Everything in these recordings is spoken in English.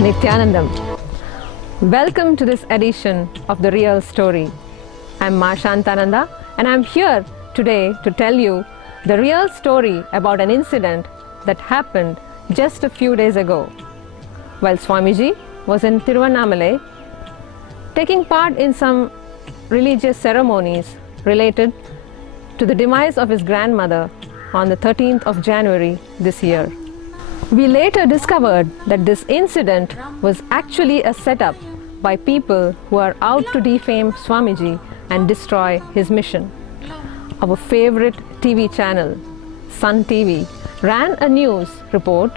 Nithyanandam. Welcome to this edition of The Real Story. I'm Shantananda and I'm here today to tell you the real story about an incident that happened just a few days ago. While Swamiji was in Tiruvannamalai, taking part in some religious ceremonies related to the demise of his grandmother on the 13th of January this year. We later discovered that this incident was actually a setup by people who are out to defame Swamiji and destroy his mission. Our favorite TV channel, Sun TV, ran a news report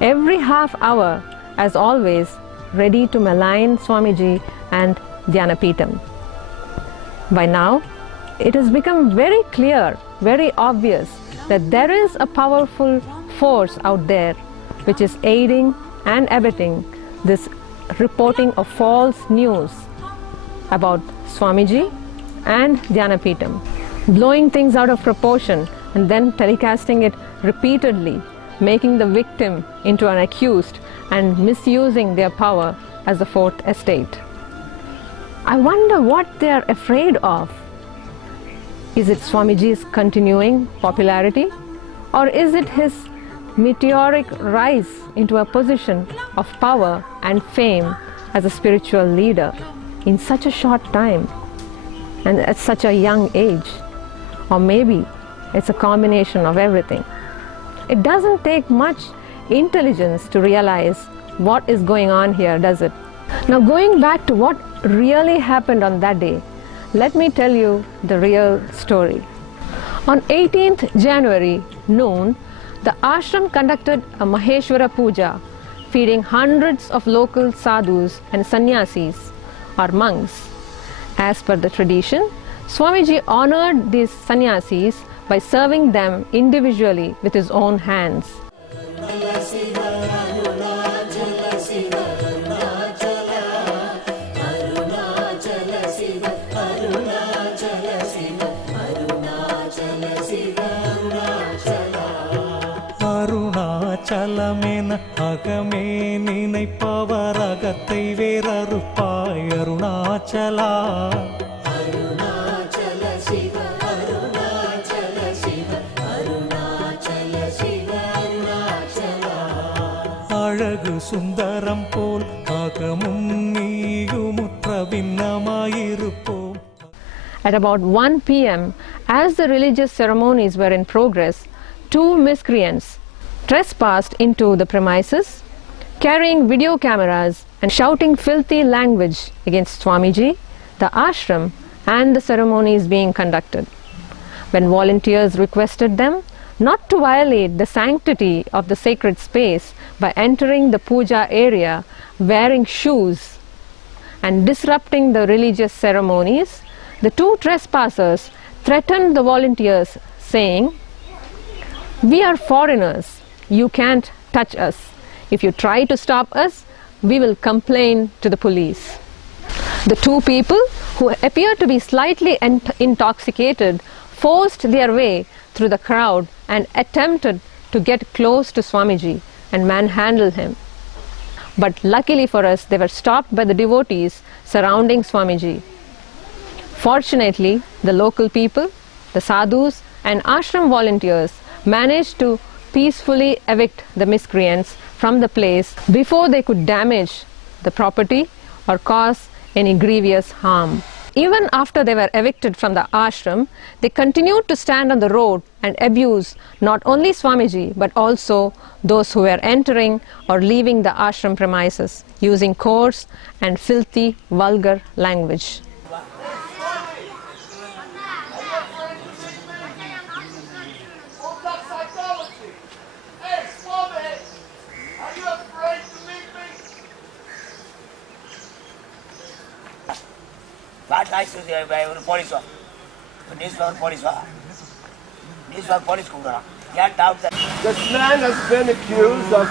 every half hour, as always, ready to malign Swamiji and Dhyanapeetham. By now, it has become very clear, very obvious that there is a powerful force out there which is aiding and abetting this reporting of false news about Swamiji and Dhyanapeetham, blowing things out of proportion and then telecasting it repeatedly, making the victim into an accused and misusing their power as the fourth estate. I wonder what they are afraid of. Is it Swamiji's continuing popularity, or is it his meteoric rise into a position of power and fame as a spiritual leader in such a short time and at such a young age? Or maybe it's a combination of everything. It doesn't take much intelligence to realize what is going on here, does it? Now, going back to what really happened on that day, let me tell you the real story. On 18th January noon, the ashram conducted a Maheshwara Puja, feeding hundreds of local sadhus and sannyasis or monks. As per the tradition, Swamiji honored these sannyasis by serving them individually with his own hands. Chalamena agame ninaipavaragathai verarupai Arunachala. Arunachala Shiva, Arunachala Shiva, Arunachala Shiva, Arunachala. Alagu sundaram pol agamum neeyumutra vinnamayirupom. At about 1 p.m., as the religious ceremonies were in progress, two miscreants trespassed into the premises, carrying video cameras and shouting filthy language against Swamiji, the ashram, and the ceremonies being conducted. When volunteers requested them not to violate the sanctity of the sacred space by entering the puja area, wearing shoes, and disrupting the religious ceremonies, the two trespassers threatened the volunteers, saying, "We are foreigners. You can't touch us. If you try to stop us, we will complain to the police." The two people, who appeared to be slightly intoxicated, forced their way through the crowd and attempted to get close to Swamiji and manhandle him. But luckily for us, they were stopped by the devotees surrounding Swamiji. Fortunately, the local people, the sadhus and ashram volunteers managed to peacefully evict the miscreants from the place before they could damage the property or cause any grievous harm. Even after they were evicted from the ashram, they continued to stand on the road and abuse not only Swamiji but also those who were entering or leaving the ashram premises, using coarse and filthy, vulgar language. What license do you have? Police? This one police? This one police? Get out there. This man has been accused of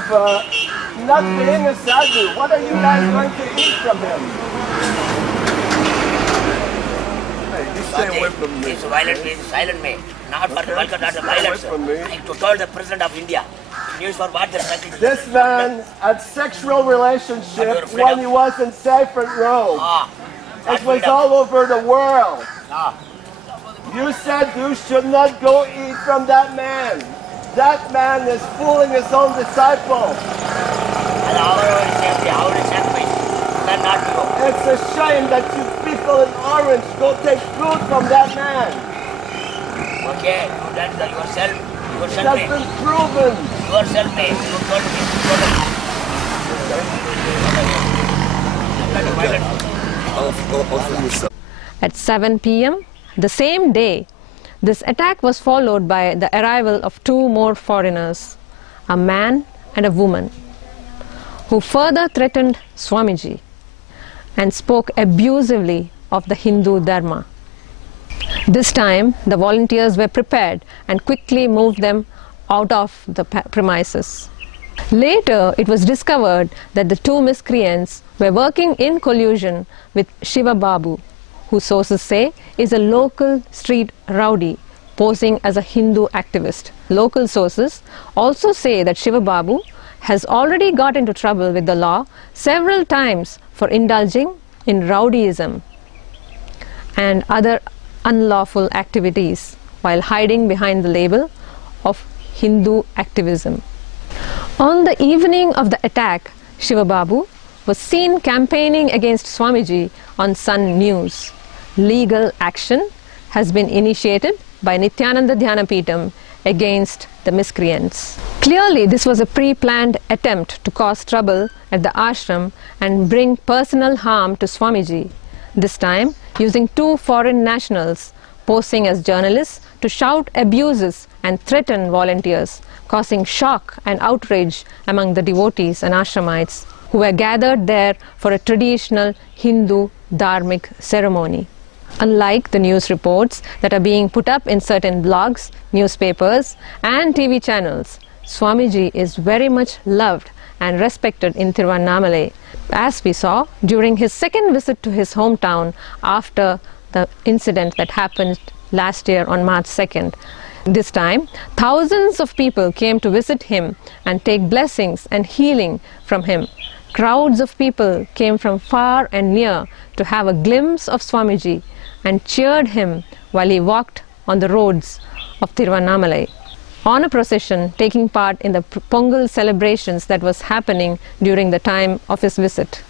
not being a sadhu. What are you guys going to eat from him? Hey, you stay away from me. It's silent me. Not for the vulgar, not the violence. I told the President of India. News for what? This man had sexual relationship when he wasn't safe at Rome. It was all over the world. You said you should not go eat from that man. That man is fooling his own disciples. It's a shame that you people in Orange go take food from that man. Okay, you done that yourself. It has been proven. Yourself made. You told me. At 7 p.m. the same day, this attack was followed by the arrival of two more foreigners, a man and a woman, who further threatened Swamiji and spoke abusively of the Hindu Dharma. This time, the volunteers were prepared and quickly moved them out of the premises. Later, it was discovered that the two miscreants were working in collusion with Shiva Babu, who sources say is a local street rowdy posing as a Hindu activist. Local sources also say that Shiva Babu has already got into trouble with the law several times for indulging in rowdyism and other unlawful activities while hiding behind the label of Hindu activism. On the evening of the attack, Shiva Babu was seen campaigning against Swamiji on Sun News. Legal action has been initiated by Nithyananda Dhyanapitham against the miscreants. Clearly, this was a pre-planned attempt to cause trouble at the ashram and bring personal harm to Swamiji, this time using two foreign nationals posing as journalists to shout abuses and threaten volunteers, causing shock and outrage among the devotees and ashramites who were gathered there for a traditional Hindu dharmic ceremony. Unlike the news reports that are being put up in certain blogs, newspapers and TV channels, Swamiji is very much loved and respected in Tiruvannamalai, as we saw during his second visit to his hometown after the incident that happened last year on March 2nd. This time, thousands of people came to visit him and take blessings and healing from him. Crowds of people came from far and near to have a glimpse of Swamiji and cheered him while he walked on the roads of Tiruvannamalai on a procession taking part in the Pongal celebrations that was happening during the time of his visit.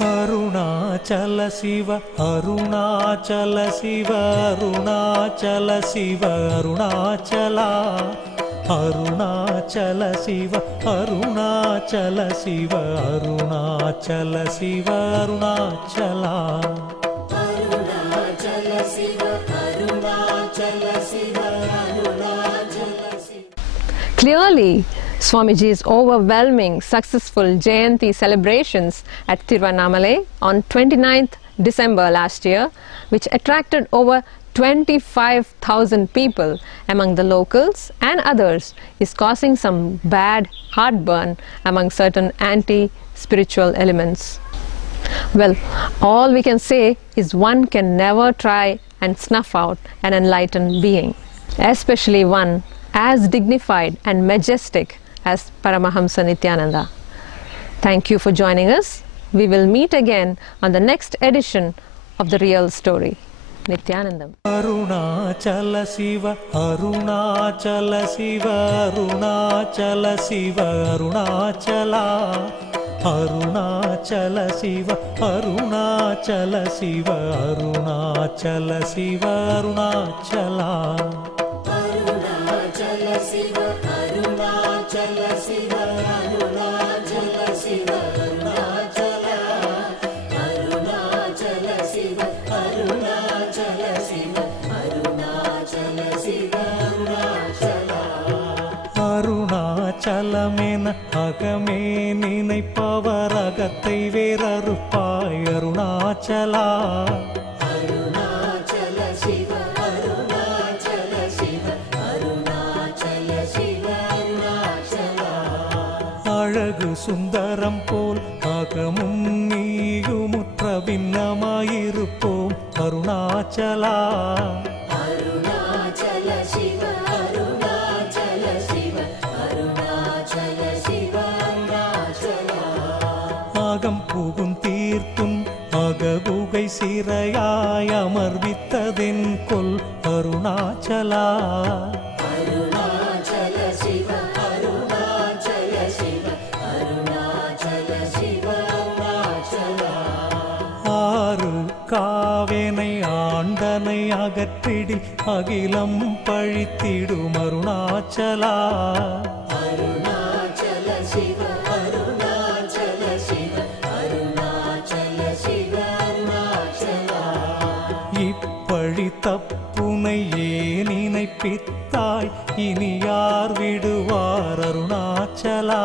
Arunachala Shiva, Arunachala Shiva, Arunachala Shiva, Arunachala, Arunachala Shiva, Arunachala Shiva, Arunachala Shiva, Arunachala. Arunachala Shiva, Arunachala Shiva, Arunachala Shiva. Clearly, Swamiji's overwhelming successful Jayanti celebrations at Tiruvannamalai on 29th December last year, which attracted over 25,000 people among the locals and others, is causing some bad heartburn among certain anti-spiritual elements. Well, all we can say is one can never try and snuff out an enlightened being, especially one as dignified and majestic as Paramahamsa Nithyananda. Thank you for joining us. We will meet again on the next edition of The Real Story. Nithyanandam. Arunachala Shiva, Arunachala Shiva, Arunachala Shiva, Arunachala, Arunachala Shiva, Arunachala Shiva, Arunachala Shiva, Arunachala. Arunachala Shiva, Arunachala Shiva, Arunachala Shiva, Arunachala, Arunachala Shiva, Arunachala Shiva, Arunachala Shiva, Arunachala. அருணாச்சலமென அகமே நினைப்பவர் அகத்தை வேறறுப்பாய் அருணாச்சலா. அருணாச்சல சிவ, அருணாச்சல சிவ, அருணாச்சல சிவ, அருணாச்சலா. அழகு அழகு சுந்தரம் போல் அகமும் நீயுமுற்ற பின்னமாயிருப்போம் அருணாச்சலா. அருணாச்சல சிவ அருணாச்சல சிவ அருணாச்சல சிவ அருணாச்சலா. ஆகம் புகும் தீர்த்தும் அககுகை சிறையாய் அமர்வித்ததென் கொல் அருணாச்சலா. அருணாச்சல சிவ அருணாச்சல சிவ அருணாச்சல சிவ அருணாச்சலா. ஆறு காவேனை ஆண்டனை அகற்றிடில் அகிலம் பழித்திடும் அருணாச்சலா. அருணாச்சல சிவ அருணாச்சல சிவ அருணாச்சல சிவ அருணாச்சலா. இப்பழி தப்புனை ஏன் நினைப்பித்தாய் இனி யார் விடுவார் அருணாச்சலா.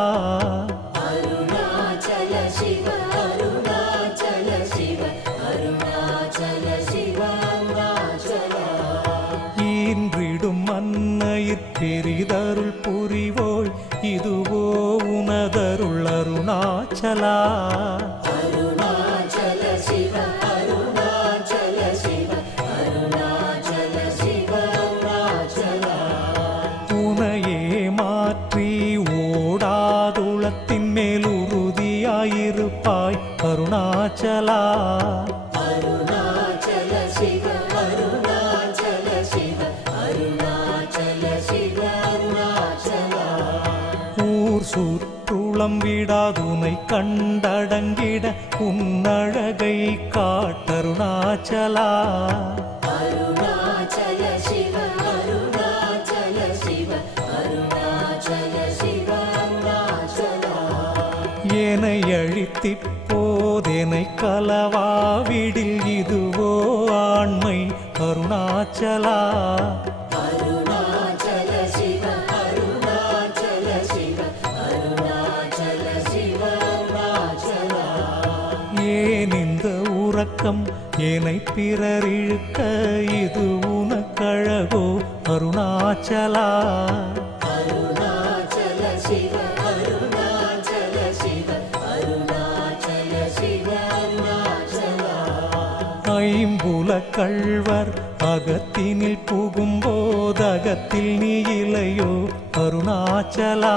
அருணாச்சல சிவ அருணாச்சல சிவ அருணாச்சல சிவ அருணாச்சலா. ஈன்றிடும் மன்னையிற் பெரிதருள் புரிவோய் இதுவோ உனதருள் அருணாச்சலா. அருணாச்சல சிவ அருணாச்சல சிவ அருணாச்சல சிவ அருணாச்சலா. உனையே மாற்றி ஓடாதுளத்தின் மேல் உறுதியாயிருப்பாய் அருணாச்சலா. அருணாச்சல சிவ அருணாச்சல சிவ அருணாச்சல சிவ அருணாச்சலா. ஊர் சுற்றுளம் விடாதுனை கண்டடங்கிட உன்னழகை காட்டருணாச்சலா. அருணாச்சல சிவ அருணாச்சல சிவ அருணாச்சல சிவ அருணாச்சலா. ஏனை அழித்திப்போதெனை கலவாவிடில் இதுவோ ஆண்மை அருணாச்சலா. அருணாச்சல சிவ அருணாச்சல சிவ அருணாச்சல சிவ அருணாச்சலா. ஏன் இந்த உறக்கம் என்னை பிறர் இழுக்க இது உனக்கழகோ அருணாச்சலா. அருணாச்சல சிவ அருணாச்சல சிவ அருணாச்சல சிவ அருணாச்சலா. ஐம்புல கள்வர் அகத்தினில் புகும்போது அகத்தில் நீ இலையோ அருணாச்சலா.